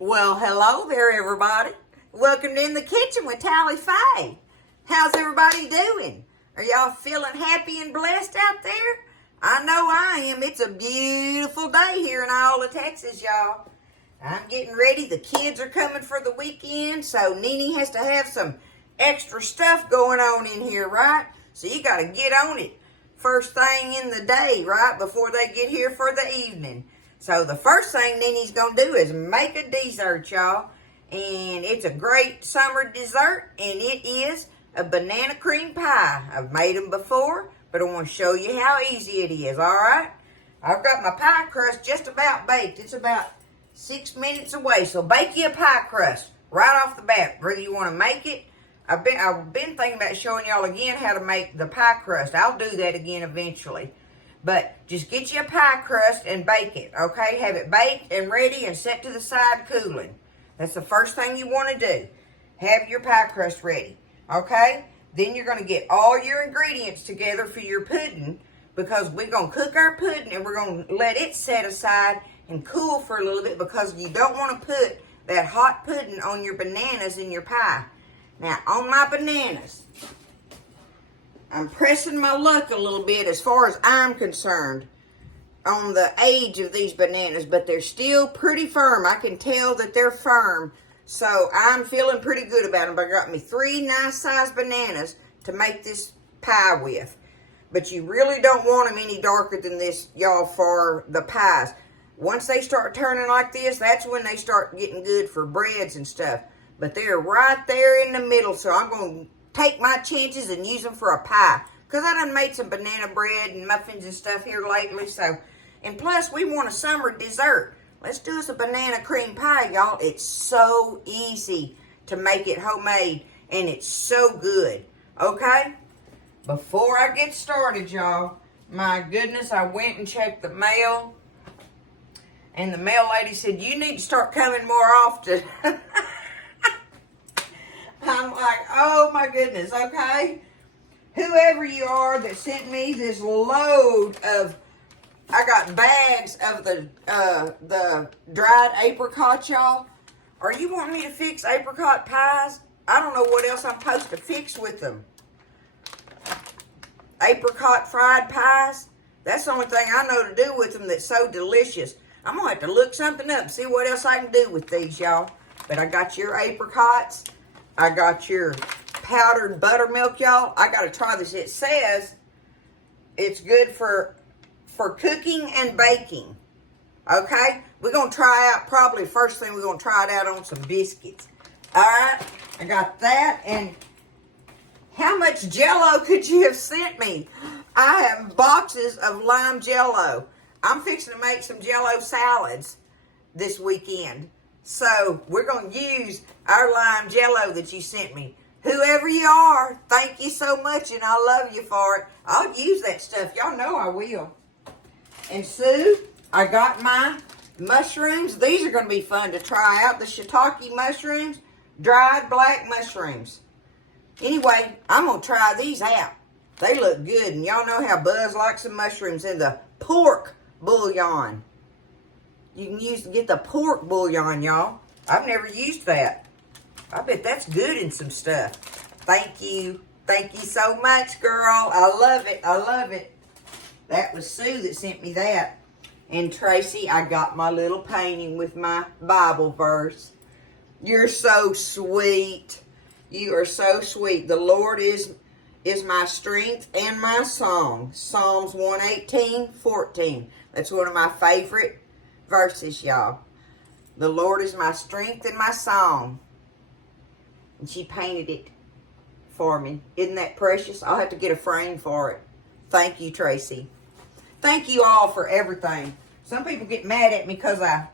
Well, hello there, everybody. Welcome to In the Kitchen with Tally Faye. How's everybody doing? Are y'all feeling happy and blessed out there? I know I am. It's a beautiful day here in Iola, Texas, y'all. I'm getting ready. The kids are coming for the weekend, so Nene has to have some extra stuff going on in here, right? So you got to get on it first thing in the day, right, before they get here for the evening. So the first thing Nene's going to do is make a dessert, y'all. And it's a great summer dessert, and it is a banana cream pie. I've made them before, but I want to show you how easy it is, all right? I've got my pie crust just about baked. It's about 6 minutes away, so bake you a pie crust right off the bat, whether you want to make it. I've been thinking about showing y'all again how to make the pie crust. I'll do that again eventually. But just get you a pie crust and bake it, okay? Have it baked and ready and set to the side cooling. That's the first thing you want to do. Have your pie crust ready, okay? Then you're going to get all your ingredients together for your pudding, because we're going to cook our pudding and we're going to let it set aside and cool for a little bit, because you don't want to put that hot pudding on your bananas in your pie. Now, on my bananas, I'm pressing my luck a little bit as far as I'm concerned on the age of these bananas, but they're still pretty firm. I can tell that they're firm, so I'm feeling pretty good about them. I got me 3 nice sized bananas to make this pie with, but you really don't want them any darker than this, y'all, for the pies. Once they start turning like this, that's when they start getting good for breads and stuff. But they're right there in the middle, so I'm going to take my chances and use them for a pie. Because I done made some banana bread and muffins and stuff here lately. So, and plus, we want a summer dessert. Let's do us a banana cream pie, y'all. It's so easy to make it homemade, and it's so good. Okay? Before I get started, y'all, my goodness, I went and checked the mail. And the mail lady said, you need to start coming more often. I'm like, oh my goodness, okay? Whoever you are that sent me this load of, I got bags of the dried apricot, y'all. Are you wanting me to fix apricot pies? I don't know what else I'm supposed to fix with them. Apricot fried pies? That's the only thing I know to do with them that's so delicious. I'm going to have to look something up and see what else I can do with these, y'all. But I got your apricots. I got your powdered buttermilk, y'all. I got to try this. It says it's good for cooking and baking. Okay? We're going to try out, probably first thing we're going to try it out on some biscuits. All right? I got that. And how much Jell-O could you have sent me? I have boxes of lime Jell-O. I'm fixing to make some Jell-O salads this weekend. So, we're going to use our lime Jell-O that you sent me. Whoever you are, thank you so much, and I love you for it. I'll use that stuff. Y'all know I will. And Sue, I got my mushrooms. These are going to be fun to try out. The shiitake mushrooms, dried black mushrooms. Anyway, I'm going to try these out. They look good, and y'all know how Buzz likes some mushrooms in the pork bouillon. You can get the pork bouillon, y'all. I've never used that. I bet that's good in some stuff. Thank you. Thank you so much, girl. I love it. I love it. That was Sue that sent me that. And Tracy, I got my little painting with my Bible verse. You're so sweet. You are so sweet. The Lord is my strength and my song. Psalms 118:14. That's one of my favorite verses, y'all. The Lord is my strength and my song. And she painted it for me. Isn't that precious? I'll have to get a frame for it. Thank you, Tracy. Thank you all for everything. Some people get mad at me because I,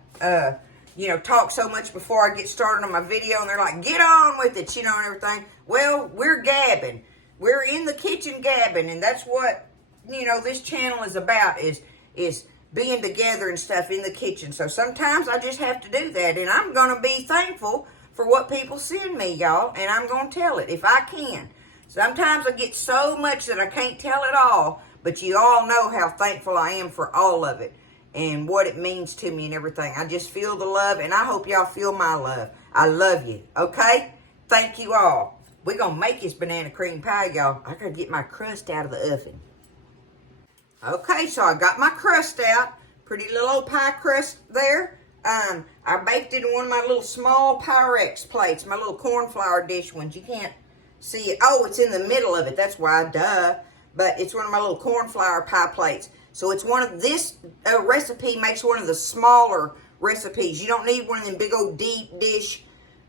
talk so much before I get started on my video. And they're like, get on with it, and everything. Well, we're gabbing. We're in the kitchen gabbing. And that's what, this channel is about, is being together and stuff in the kitchen. So sometimes I just have to do that. And I'm going to be thankful for what people send me, y'all. And I'm going to tell it if I can. Sometimes I get so much that I can't tell it all. But you all know how thankful I am for all of it. and what it means to me and everything. I just feel the love, and I hope y'all feel my love. I love you, okay? Thank you all. We're going to make this banana cream pie, y'all. I got to get my crust out of the oven. Okay, so I got my crust out. Pretty little old pie crust there. I baked it in one of my little small Pyrex plates, my little corn flour dish ones. You can't see it. Oh, it's in the middle of it. That's why, duh. But it's one of my little corn flour pie plates. So it's one of this recipe makes one of the smaller recipes. You don't need one of them big old deep dish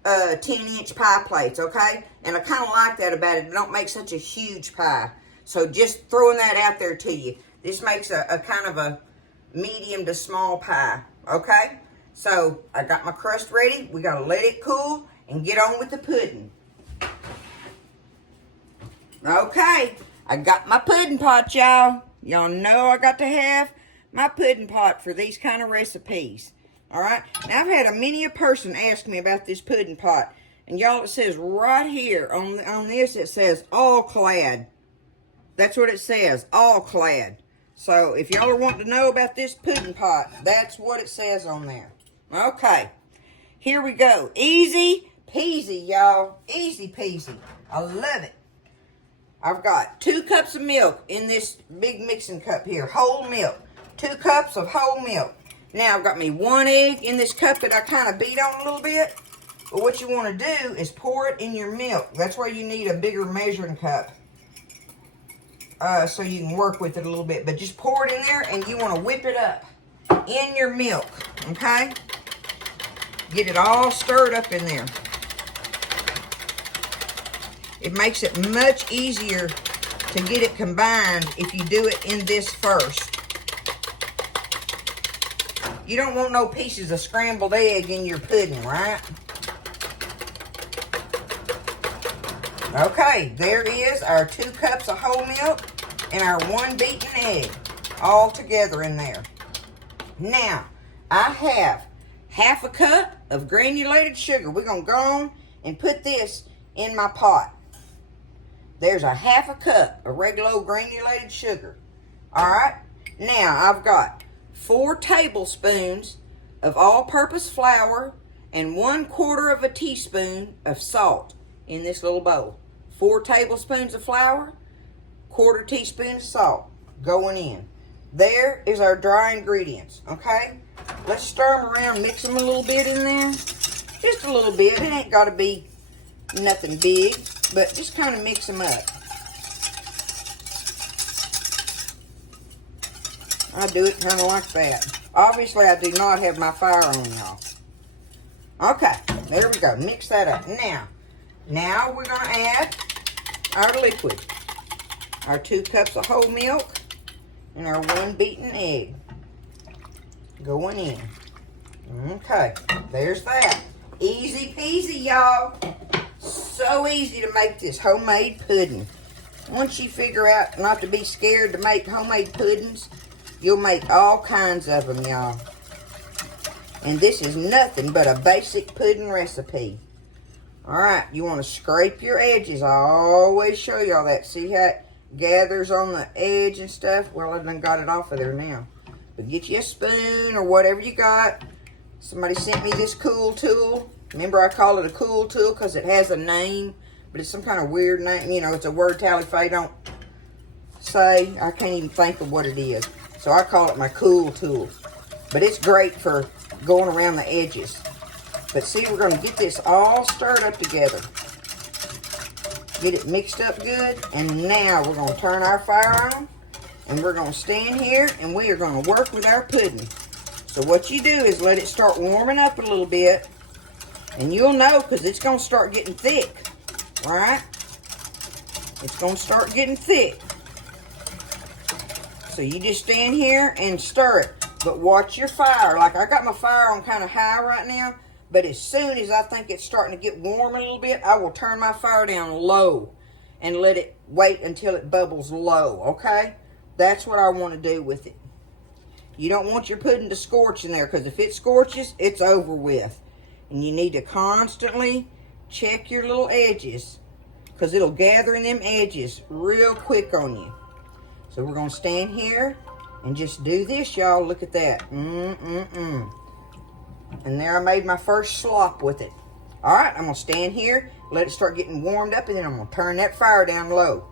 10-inch pie plates, okay? And I kind of like that about it. It don't make such a huge pie. So just throwing that out there to you. This makes a kind of a medium to small pie, okay? So I got my crust ready. We got to let it cool and get on with the pudding. Okay, I got my pudding pot, y'all. Y'all know I got to have my pudding pot for these kind of recipes. All right, now I've had many a person ask me about this pudding pot. And y'all, it says right here on this, it says all clad. That's what it says, all clad. So if y'all are wanting to know about this pudding pot, that's what it says on there. Okay, here we go. Easy peasy, y'all. Easy peasy. I love it. I've got 2 cups of milk in this big mixing cup here. Whole milk. 2 cups of whole milk. Now I've got me 1 egg in this cup that I kind of beat on a little bit. But what you want to do is pour it in your milk. That's why you need a bigger measuring cup. So you can work with it a little bit. But just pour it in there and you want to whip it up in your milk. Okay? Get it all stirred up in there. It makes it much easier to get it combined if you do it in this first. You don't want no pieces of scrambled egg in your pudding, right? Okay, there is our 2 cups of whole milk and our 1 beaten egg all together in there. Now, I have half a cup of granulated sugar. We're going to go on and put this in my pot. There's a half a cup of regular old granulated sugar. All right. Now, I've got 4 tablespoons of all-purpose flour and 1/4 of a teaspoon of salt in this little bowl. 4 tablespoons of flour, 1/4 teaspoon of salt going in. There is our dry ingredients, okay? Let's stir them around, mix them a little bit in there. Just a little bit. It ain't got to be nothing big, but just kind of mix them up. I do it kind of like that. Obviously, I do not have my fire on, y'all. Okay, there we go. Mix that up. Now we're going to add our liquid. Our 2 cups of whole milk and our 1 beaten egg going in. Okay, there's that. Easy peasy, y'all. So easy to make this homemade pudding. Once you figure out not to be scared to make homemade puddings, you'll make all kinds of them, y'all. And this is nothing but a basic pudding recipe. Alright, you want to scrape your edges. I always show y'all that. See how it gathers on the edge and stuff? Well, I done got it off of there now. But get you a spoon or whatever you got. Somebody sent me this cool tool. Remember, I call it a cool tool because it has a name, but it's some kind of weird name. You know, it's a word Tally Faye don't say. I can't even think of what it is. So I call it my cool tool. But it's great for going around the edges. But see, we're going to get this all stirred up together. Get it mixed up good. And now we're going to turn our fire on. And we're going to stand here and we are going to work with our pudding. So what you do is let it start warming up a little bit. And you'll know because it's going to start getting thick. Right? It's going to start getting thick. So you just stand here and stir it. But watch your fire. Like I got my fire on kind of high right now. But as soon as I think it's starting to get warm a little bit, I will turn my fire down low. And let it wait until it bubbles low. Okay? That's what I want to do with it. You don't want your pudding to scorch in there. Because if it scorches, it's over with. And you need to constantly check your little edges. Because it'll gather in them edges real quick on you. So we're going to stand here And just do this, y'all. Look at that. And there I made my first slop with it. All right, I'm going to stand here, let it start getting warmed up, and then I'm going to turn that fire down low.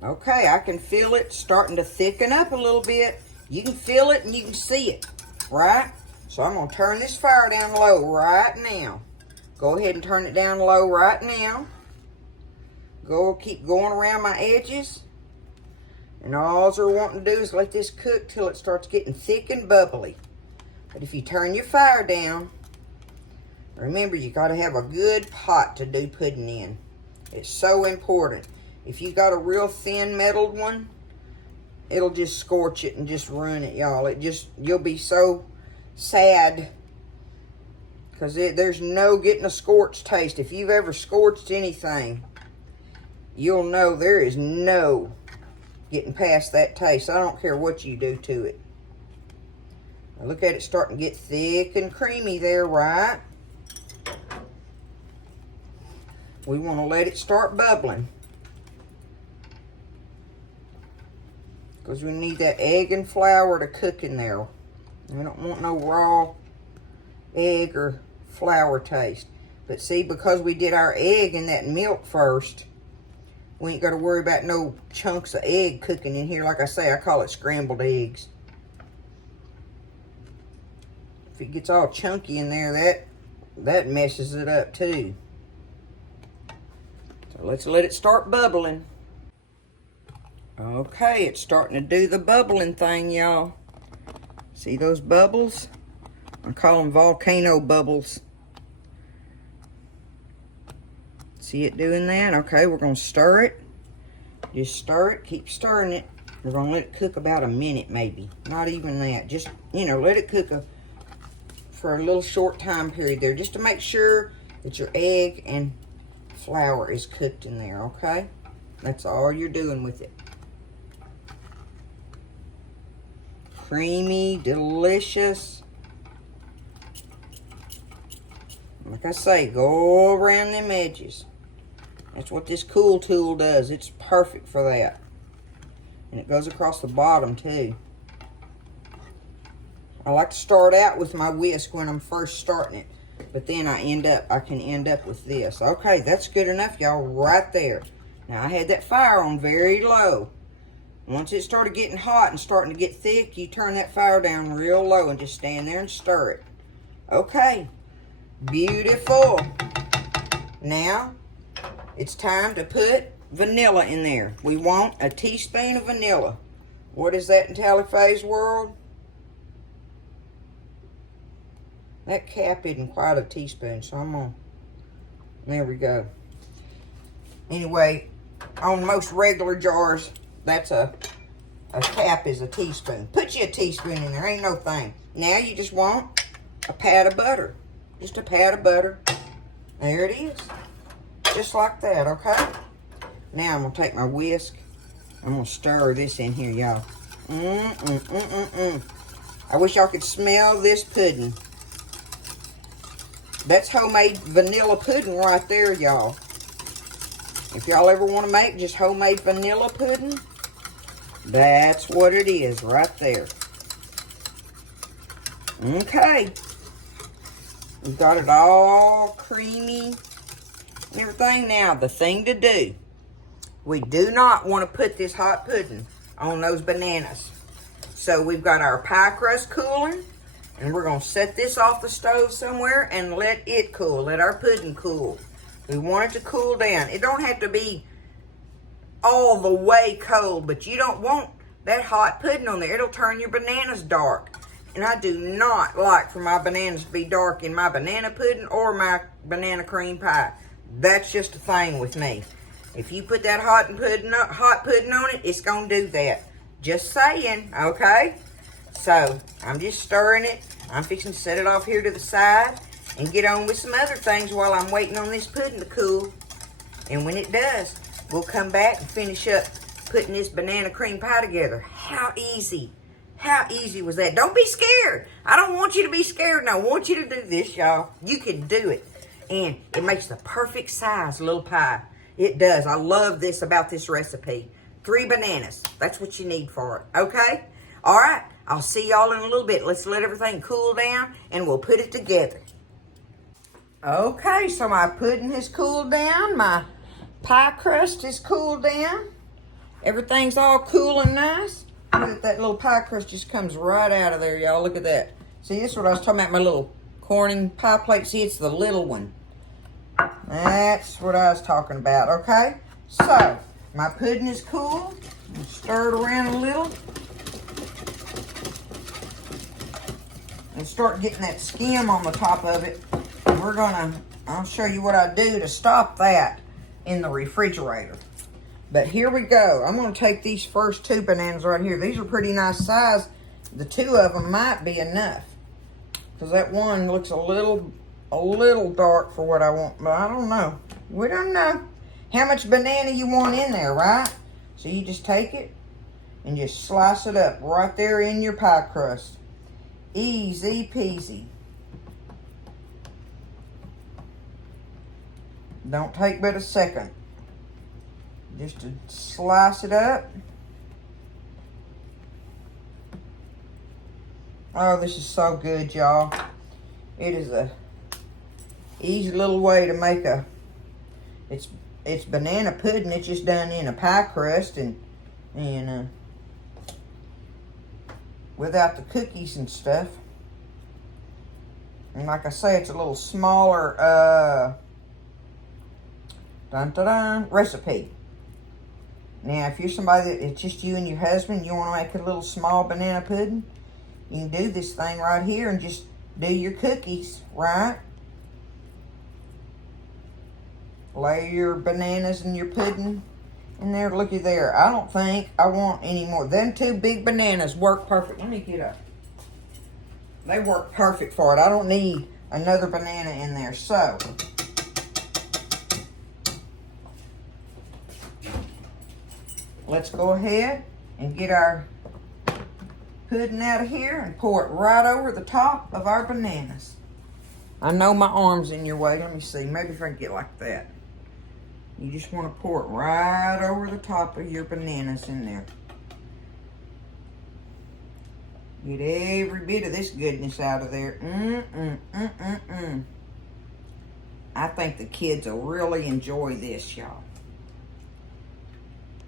Okay, I can feel it starting to thicken up a little bit. You can feel it and you can see it, right? So I'm going to turn this fire down low right now. Go ahead and turn it down low right now. Keep going around my edges. And all we're wanting to do is let this cook till it starts getting thick and bubbly. But if you turn your fire down, remember you got to have a good pot to do pudding in. It's so important. If you got a real thin metalled one, it'll just scorch it and just ruin it, y'all. You'll be so sad because there's no getting a scorched taste. If you've ever scorched anything, you'll know there is no getting past that taste. I don't care what you do to it. Now look at it starting to get thick and creamy there, right? We want to let it start bubbling, because we need that egg and flour to cook in there. We don't want no raw egg or flour taste. But see, because we did our egg in that milk first, we ain't got to worry about no chunks of egg cooking in here. Like I say, I call it scrambled eggs. If it gets all chunky in there, that messes it up too. So let's let it start bubbling. Okay, it's starting to do the bubbling thing, y'all. See those bubbles? I call them volcano bubbles. See it doing that? Okay, we're going to stir it. Just stir it. Keep stirring it. We're going to let it cook about a minute maybe. Not even that. Just, let it cook for a little short time period there. Just to make sure that your egg and flour is cooked in there, okay? That's all you're doing with it. Creamy, delicious. Like I say, go around them edges. That's what this cool tool does. It's perfect for that. And it goes across the bottom too. I like to start out with my whisk when I'm first starting it. But then I can end up with this. Okay, that's good enough, y'all, right there. Now I had that fire on very low. Once it started getting hot and starting to get thick, you turn that fire down real low and just stand there and stir it. Okay, beautiful. Now, it's time to put vanilla in there. We want a teaspoon of vanilla. What is that in Tally Faye's world? That cap isn't quite a teaspoon, so I'm on. There we go. Anyway, on most regular jars, that's a cap is a teaspoon. Put you a teaspoon in there, ain't no thing. Now you just want a pat of butter. Just a pat of butter. There it is. Just like that, okay? Now I'm going to take my whisk. I'm going to stir this in here, y'all. I wish y'all could smell this pudding. That's homemade vanilla pudding right there, y'all. If y'all ever want to make just homemade vanilla pudding, that's what it is right there. Okay. We've got it all creamy and everything. Now, the thing to do, we do not want to put this hot pudding on those bananas. So we've got our pie crust cooling, and we're going to set this off the stove somewhere and let it cool, let our pudding cool. We want it to cool down. It don't have to be all the way cold, but you don't want that hot pudding on there. It'll turn your bananas dark. And I do not like for my bananas to be dark in my banana pudding or my banana cream pie. That's just a thing with me. If you put that hot pudding on it, it's going to do that. Just saying, okay? So, I'm just stirring it. I'm fixing to set it off here to the side and get on with some other things while I'm waiting on this pudding to cool. And when it does, we'll come back and finish up putting this banana cream pie together. How easy. How easy was that? Don't be scared. I don't want you to be scared, and I want you to do this, y'all. You can do it. And it makes the perfect size little pie. It does. I love this about this recipe. 3 bananas. That's what you need for it, okay? All right, I'll see y'all in a little bit. Let's let everything cool down, and we'll put it together. Okay, so my pudding has cooled down. My pie crust is cooled down. Everything's all cool and nice. Look at that little pie crust just comes right out of there, y'all. Look at that. See, this is what I was talking about, my little Corning pie plate. See, it's the little one. That's what I was talking about, okay? So, my pudding is cool. Stir it around a little. And start getting that skim on the top of it. I'll show you what I do to stop that in the refrigerator. But here we go. I'm going to take these first 2 bananas right here. These are pretty nice size. The 2 of them might be enough. Because that one looks a little dark for what I want. But I don't know. We don't know how much banana you want in there, right? So you just take it and just slice it up right there in your pie crust. Easy peasy. Don't take but a second. Just to slice it up. Oh, this is so good, y'all. It is a easy little way to make it's banana pudding. It's just done in a pie crust and without the cookies and stuff. And like I say, it's a little smaller recipe. Now, if you're somebody that it's just you and your husband, you want to make a little small banana pudding, you can do this thing right here and just do your cookies, right? Lay your bananas and your pudding in there. Looky there. I don't think I want any more. Them 2 big bananas work perfect. Let me get up. They work perfect for it. I don't need another banana in there. So, let's go ahead and get our pudding out of here and pour it right over the top of our bananas. I know my arm's in your way. Let me see. Maybe if I can get like that. You just want to pour it right over the top of your bananas in there. Get every bit of this goodness out of there. I think the kids will really enjoy this, y'all.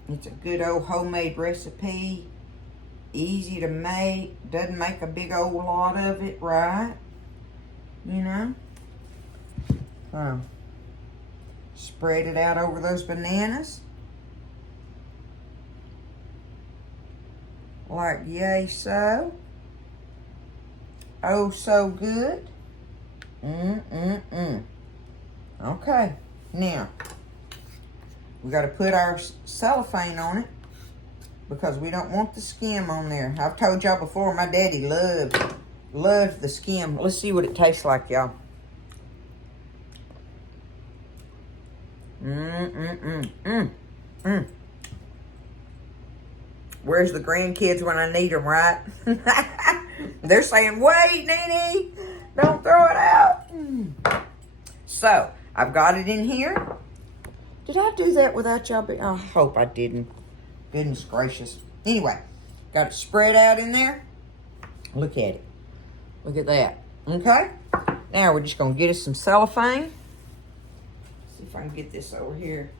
It's a good old homemade recipe. Easy to make. Doesn't make a big old lot of it, right? You know? Spread it out over those bananas. Like yay so. Oh, so good. Okay. Now, we got to put our cellophane on it because we don't want the skim on there. I've told y'all before, my daddy loved the skim. Let's see what it tastes like, y'all. Where's the grandkids when I need them, right? They're saying, wait, Nene, don't throw it out. So, I've got it in here. Did I do that without y'all? I hope I didn't. Goodness gracious. Anyway, got it spread out in there. Look at it. Look at that. Okay? Now we're just going to get us some cellophane. See if I can get this over here.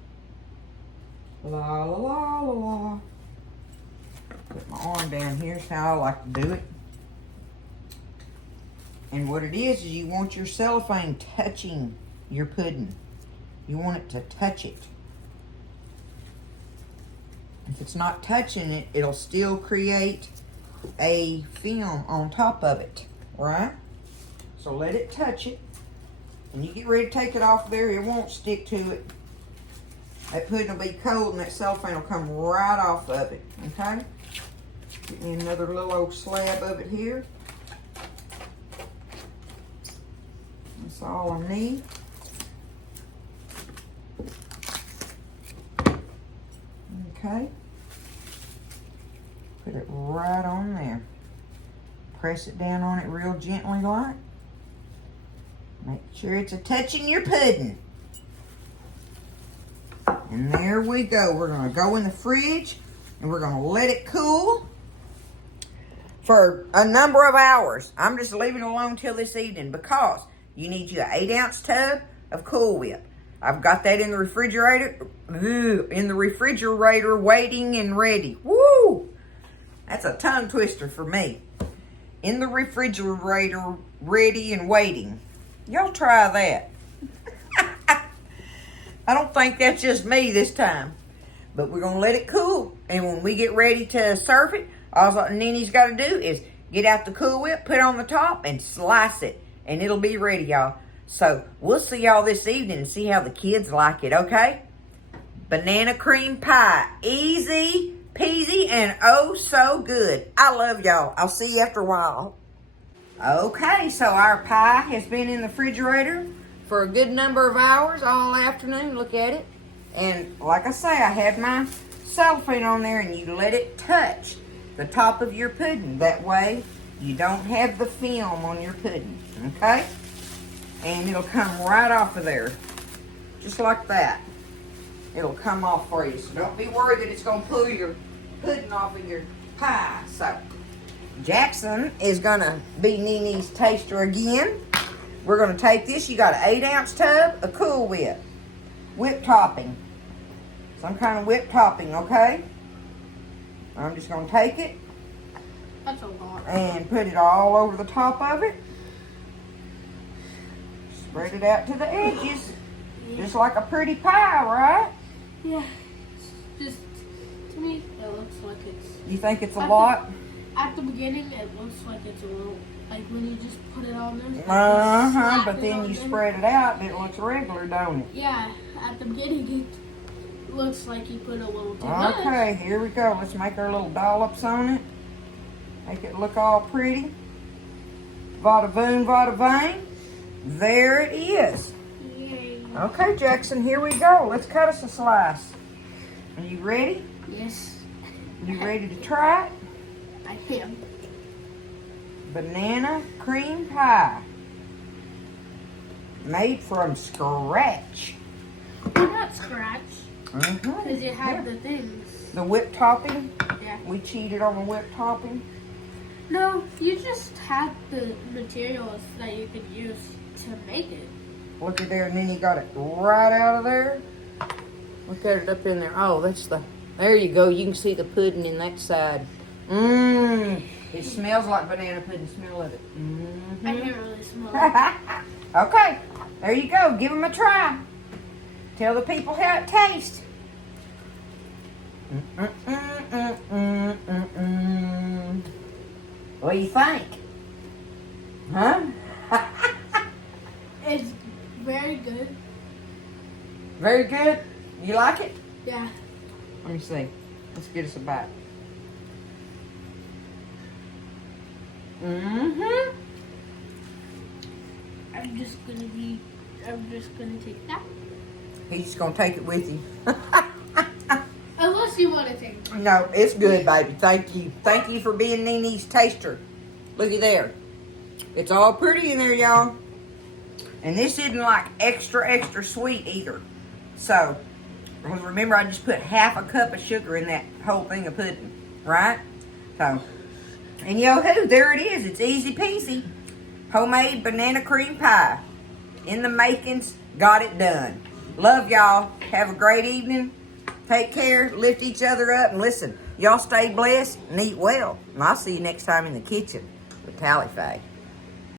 La, la, la, la, la. Put my arm down here. Here's how I like to do it. And what it is you want your cellophane touching your pudding. You want it to touch it. If it's not touching it, it'll still create a film on top of it, right? So let it touch it. When you get ready to take it off there, it won't stick to it. That pudding will be cold and that cellophane will come right off of it, okay? Get me another little old slab of it here. That's all I need. Okay. Put it right on there. Press it down on it real gently like. Make sure it's a touching your pudding. And there we go. We're going to go in the fridge and we're going to let it cool for a number of hours. I'm just leaving it alone till this evening because you need you an 8-ounce tub of Cool Whip. I've got that in the refrigerator. Waiting and ready. Woo! That's a tongue twister for me. In the refrigerator, ready and waiting. Y'all try that. I don't think that's just me this time. But we're going to let it cool. And when we get ready to serve it, all Nene's got to do is get out the Cool Whip, put it on the top, and slice it. And it'll be ready, y'all. So we'll see y'all this evening and see how the kids like it, okay? Banana cream pie. Easy peasy and oh so good. I love y'all. I'll see you after a while. Okay, so our pie has been in the refrigerator for a good number of hours all afternoon. Look at it. And like I say, I had my cellophane on there, and you let it touch the top of your pudding. That way you don't have the film on your pudding, okay? And it'll come right off of there, just like that. It'll come off for you, so don't be worried that it's going to pull your pudding off of your pie. So Jackson is going to be Nene's taster again. We're going to take this. You got an 8-ounce tub of Cool Whip. Whip topping. Some kind of whip topping, okay? I'm just going to take it. That's a lot. And put it all over the top of it. Spread it out to the edges. Yeah. Just like a pretty pie, right? Yeah. Just, to me, it looks like it's... You think it's a lot? At the beginning, it looks like it's a little... Like when you just put it on there. But then you spread it out and it looks regular, don't it? Yeah. At the beginning, it looks like you put a little too much. Okay, here we go. Let's make our little dollops on it. Make it look all pretty. Vada voom, vada vang. There it is. Yay. Okay, Jackson, here we go. Let's cut us a slice. Are you ready? Yes. You ready to try it? I am. Banana cream pie. Made from scratch. Well, not scratch. Mm-hmm. Because you have the things. The whip topping? Yeah. We cheated on the whip topping. No, you just had the materials that you could use to make it. Look at there, and then you got it right out of there. Look at it up in there. Oh, that's the... There you go. You can see the pudding in that side. Mmm. It smells like banana pudding. Smell of it. Mm-hmm. I can't really smell it. Okay. There you go. Give them a try. Tell the people how it tastes. What do you think? Huh? It's very good. Very good? You like it? Yeah. Let me see. Let's get us a bite. Mm-hmm. I'm just gonna take that. He's just gonna take it with you. Unless you want to take it. No, it's good, baby. Thank you. Thank you for being Nene's taster. Looky there. It's all pretty in there, y'all. And this isn't like extra sweet either. So, because remember, I just put half a cup of sugar in that whole thing of pudding, right? So, and yo-hoo, there it is. It's easy peasy. Homemade banana cream pie. In the makings, got it done. Love y'all. Have a great evening. Take care. Lift each other up. And listen, y'all stay blessed and eat well. And I'll see you next time in the kitchen with Tally Faye.